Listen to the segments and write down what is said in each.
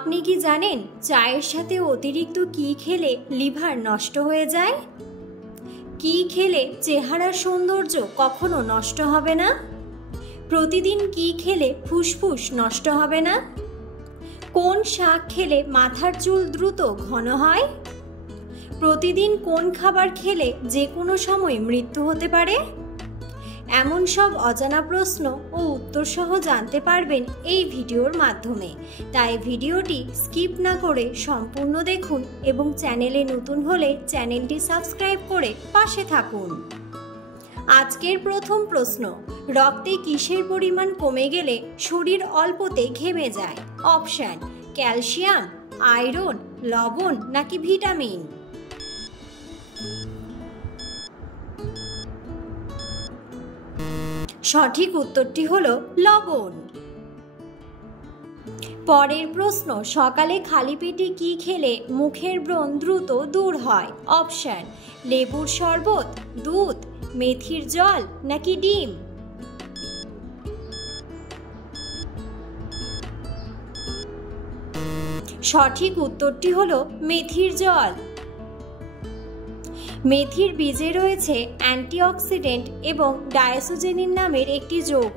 আপনি কি জানেন চায়ের সাথে অতিরিক্ত কি খেলে লিভার নষ্ট হয়ে যায়? কি খেলে চেহারার সৌন্দর্য কখনো নষ্ট হবে না? প্রতিদিন কি খেলে ফুসফুস নষ্ট হবে না? কোন শাক খেলে মাথার চুল দ্রুত ঘন হয়? প্রতিদিন কোন খাবার খেলে যে কোনো সময় মৃত্যু হতে পারে? এমন সব অজানা প্রশ্ন ও উত্তর সহ জানতে পারবেন এই ভিডিওর মাধ্যমে। তাই ভিডিওটি স্কিপ না করে সম্পূর্ণ দেখুন এবং চ্যানেলে নতুন হলে চ্যানেলটি সাবস্ক্রাইব করে পাশে থাকুন। আজকের প্রথম প্রশ্ন, রক্তে কিসের পরিমাণ কমে গেলে শরীর অল্পতে ঘেমে যায়? অপশন: ক্যালসিয়াম, আয়রন, লবণ নাকি ভিটামিন? সঠিক উত্তরটি হলো লবণ। পরের প্রশ্ন, সকালে খালি পেটে কি খেলে মুখের ব্রণ দ্রুত দূর হয়? অপশন: লেবুর শরবত, দুধ, মেথির জল নাকি ডিম? সঠিক উত্তরটি হলো মেথির জল। মেথির বীজে রয়েছে অ্যান্টিঅক্সিডেন্ট এবং ডায়াসোজেনিন নামের একটি যৌগ,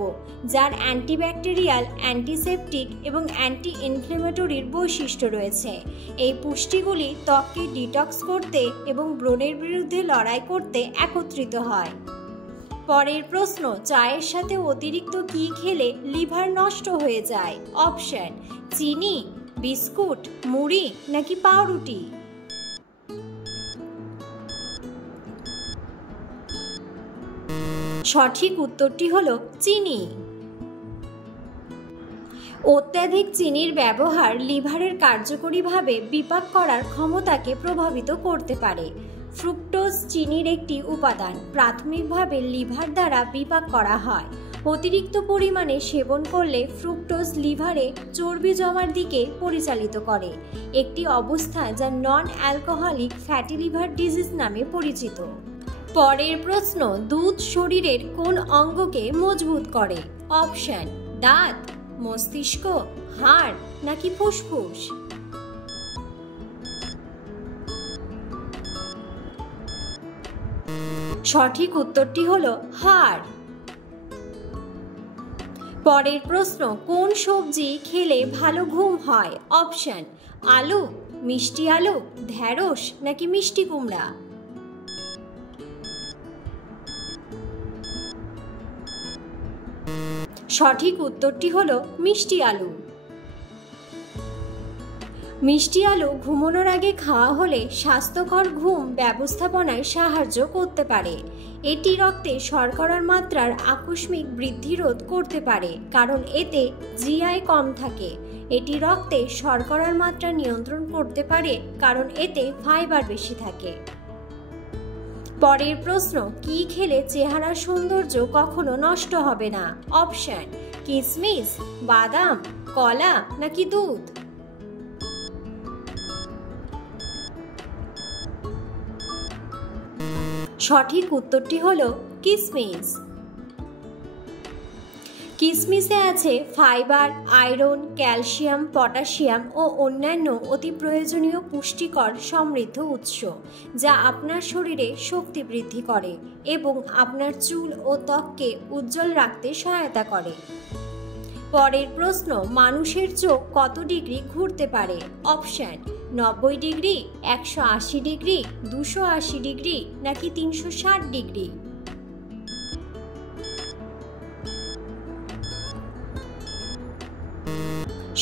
যার অ্যান্টিব্যাকটেরিয়াল, অ্যান্টিসেপটিক এবং অ্যান্টি ইনফ্লেমেটরির বৈশিষ্ট্য রয়েছে। এই পুষ্টিগুলি ত্বককে ডিটক্স করতে এবং ব্রণের বিরুদ্ধে লড়াই করতে একত্রিত হয়। পরের প্রশ্ন, চায়ের সাথে অতিরিক্ত কি খেলে লিভার নষ্ট হয়ে যায়? অপশন: চিনি, বিস্কুট, মুড়ি নাকি পাউরুটি? সঠিক উত্তরটি হলো চিনি। অত্যাধিক চিনির ব্যবহার লিভারের কার্যকরীভাবে বিপাক করার ক্ষমতাকে প্রভাবিত করতে পারে। ফ্রুক্টোজ চিনির একটি উপাদান, প্রাথমিকভাবে লিভার দ্বারা বিপাক করা হয়। অতিরিক্ত পরিমাণে সেবন করলে ফ্রুক্টোজ লিভারে চর্বি জমার দিকে পরিচালিত করে, একটি অবস্থা যা non alcoholic fatty liver disease নামে পরিচিত। পরের প্রশ্ন, দুধ শরীরের কোন অঙ্গকে মজবুত করে? অপশন: দাঁত, মস্তিষ্ক, হাড় নাকি ফুসফুস? সঠিক উত্তরটি হলো হাড়। পরের প্রশ্ন, কোন সবজি খেলে ভালো ঘুম হয়? অপশন: আলু, মিষ্টি আলু, ঢ্যাঁড়স নাকি মিষ্টি কুমড়া? সঠিক উত্তরটি হলো মিষ্টি আলু। মিষ্টি আলু ঘুমানোর আগে খাওয়া হলে স্বাস্থ্যকর ঘুম ব্যবস্থাপনায় সাহায্য করতে পারে। এটি রক্তে শর্করার মাত্রার আকস্মিক বৃদ্ধি রোধ করতে পারে, কারণ এতে জিআই কম থাকে। এটি রক্তে শর্করার মাত্রা নিয়ন্ত্রণ করতে পারে, কারণ এতে ফাইবার বেশি থাকে। পরের প্রশ্ন, কি খেলে চেহারার সৌন্দর্য কখনো নষ্ট হবে না? অপশন: কিশমিশ, বাদাম, কলা নাকি দুধ? সঠিক উত্তরটি হলো কিশমিশ। কিশমিশে আছে ফাইবার, আয়রন, ক্যালসিয়াম, পটাশিয়াম ও অন্যান্য অতি প্রয়োজনীয় পুষ্টিকর সমৃদ্ধ উৎস, যা আপনার শরীরে শক্তি বৃদ্ধি করে এবং আপনার চুল ও ত্বককে উজ্জ্বল রাখতে সহায়তা করে। পরের প্রশ্ন, মানুষের চোখ কত ডিগ্রি ঘুরতে পারে? অপশন: 90 ডিগ্রি, 180 ডিগ্রি, 280 ডিগ্রি নাকি 360 ডিগ্রি?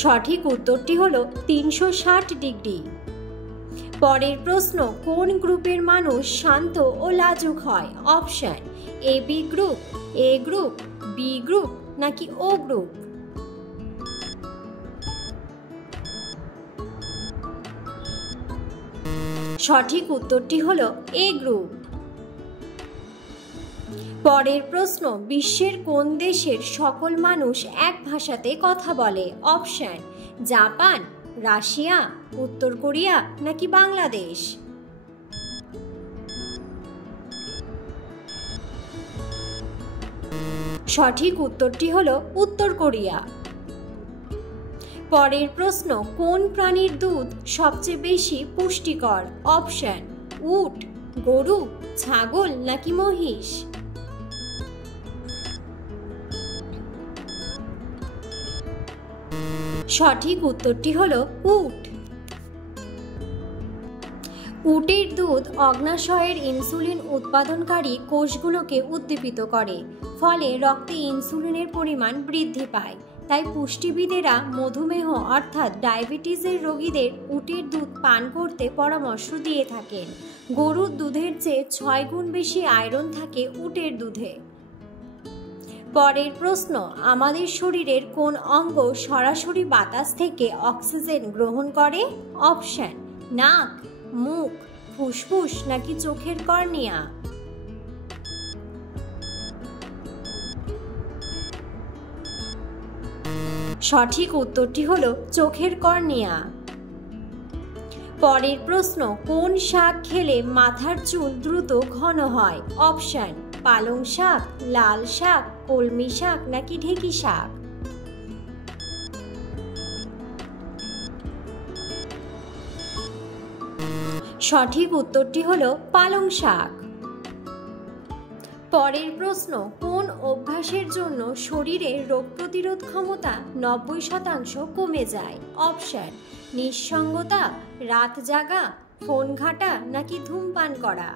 সঠিক উত্তরটি হলো 360 ডিগ্রি। পরের প্রশ্ন, কোন গ্রুপের মানুষ শান্ত ও লাজুক হয়? Option: A B group, A group, B group নাকি ও গ্রুপ? সঠিক উত্তরটি হলো এ গ্রুপ। পরের প্রশ্ন, বিশ্বের কোন দেশের সকল মানুষ এক ভাষাতে কথা বলে? অপশন: জাপান, রাশিয়া, উত্তর কোরিয়া নাকি বাংলাদেশ? সঠিক উত্তরটি হলো উত্তর কোরিয়া। পরের প্রশ্ন, কোন প্রাণীর দুধ সবচেয়ে বেশি পুষ্টিকর? অপশন, উট, গরু, ছাগল নাকি মহিষ? সঠিক উত্তরটি হলো উট। উটের দুধ অগ্নাশয়ের ইনসুলিন উৎপাদনকারী কোষগুলোকে উদ্দীপিত করে, ফলে রক্তে ইনসুলিনের পরিমাণ বৃদ্ধি পায়। তাই পুষ্টিবিদেরা মধুমেহ অর্থাৎ ডায়াবেটিসের রোগীদের উটের দুধ পান করতে পরামর্শ দিয়ে থাকেন। গরুর দুধের চেয়ে 6 গুণ বেশি আয়রন থাকে উটের দুধে। পরের প্রশ্ন, আমাদের শরীরের কোন অঙ্গ সরাসরি বাতাস থেকে অক্সিজেন গ্রহণ করে? অপশন, নাক, মুখ, ফুসফুস নাকি চোখের কর্নিয়া? সঠিক উত্তরটি হলো চোখের কর্নিয়া। পরের প্রশ্ন, কোন শাক খেলে মাথার চুল দ্রুত ঘন হয়? অপশন, পালং শাক, লাল শাক, কলমি শাক নাকি ঢেঁকি শাক? সঠিক উত্তরটি হলো পালং শাক। পরের প্রশ্ন, কোন অভ্যাসের জন্য শরীরে রোগ প্রতিরোধ ক্ষমতা 90% কমে যায়? অপশন, নিঃসঙ্গতা, রাত জাগা, ফোন ঘাঁটা নাকি ধূমপান করা?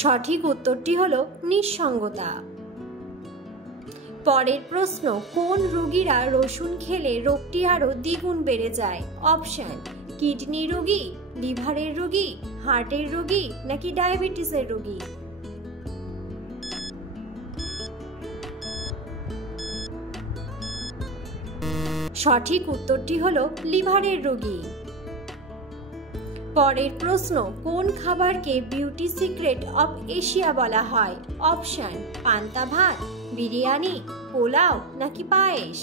সঠিক উত্তরটি হলো নিঃসঙ্গতা। পরের প্রশ্ন, কোন রোগীরা রসুন খেলে রোগটি আরো দ্বিগুণ বেড়ে যায়? অপশন, কিডনি রোগী, লিভারের রোগী, হার্টের রোগী নাকি ডায়াবেটিসের রোগী? সঠিক উত্তরটি হলো লিভারের রোগী। পরের প্রশ্ন, কোন খাবারকে বিউটি সিক্রেট অফ এশিয়া বলা হয়? অপশন, পান্তা ভাত, বিরিয়ানি, পোলাও নাকি পায়েস?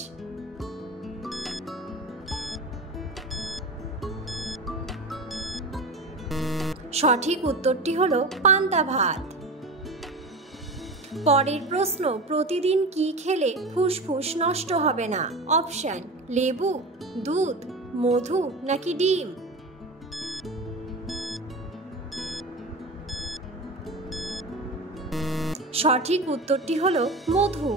সঠিক উত্তরটি হলো পান্তা ভাত। পরের প্রশ্ন, প্রতিদিন কি খেলে ফুসফুস নষ্ট হবে না? অপশন, লেবু, দুধ, মধু নাকি ডিম? সঠিক উত্তরটি হলো মধু।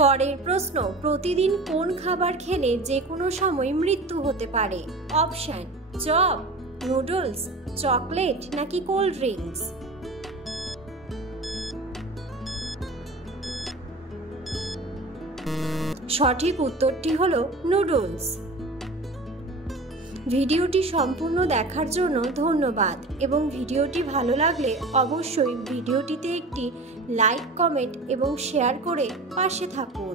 পরের প্রশ্ন, প্রতিদিন কোন খাবার খেলে যে কোনো সময় মৃত্যু হতে পারে? অপশন, চপ, নুডলস, চকলেট নাকি কোল্ড ড্রিঙ্কস? সঠিক উত্তরটি হলো নুডলস। ভিডিওটি সম্পূর্ণ দেখার জন্য ধন্যবাদ এবং ভিডিওটি ভালো লাগলে অবশ্যই ভিডিওটিতে একটি লাইক, কমেন্ট এবং শেয়ার করে পাশে থাকুন।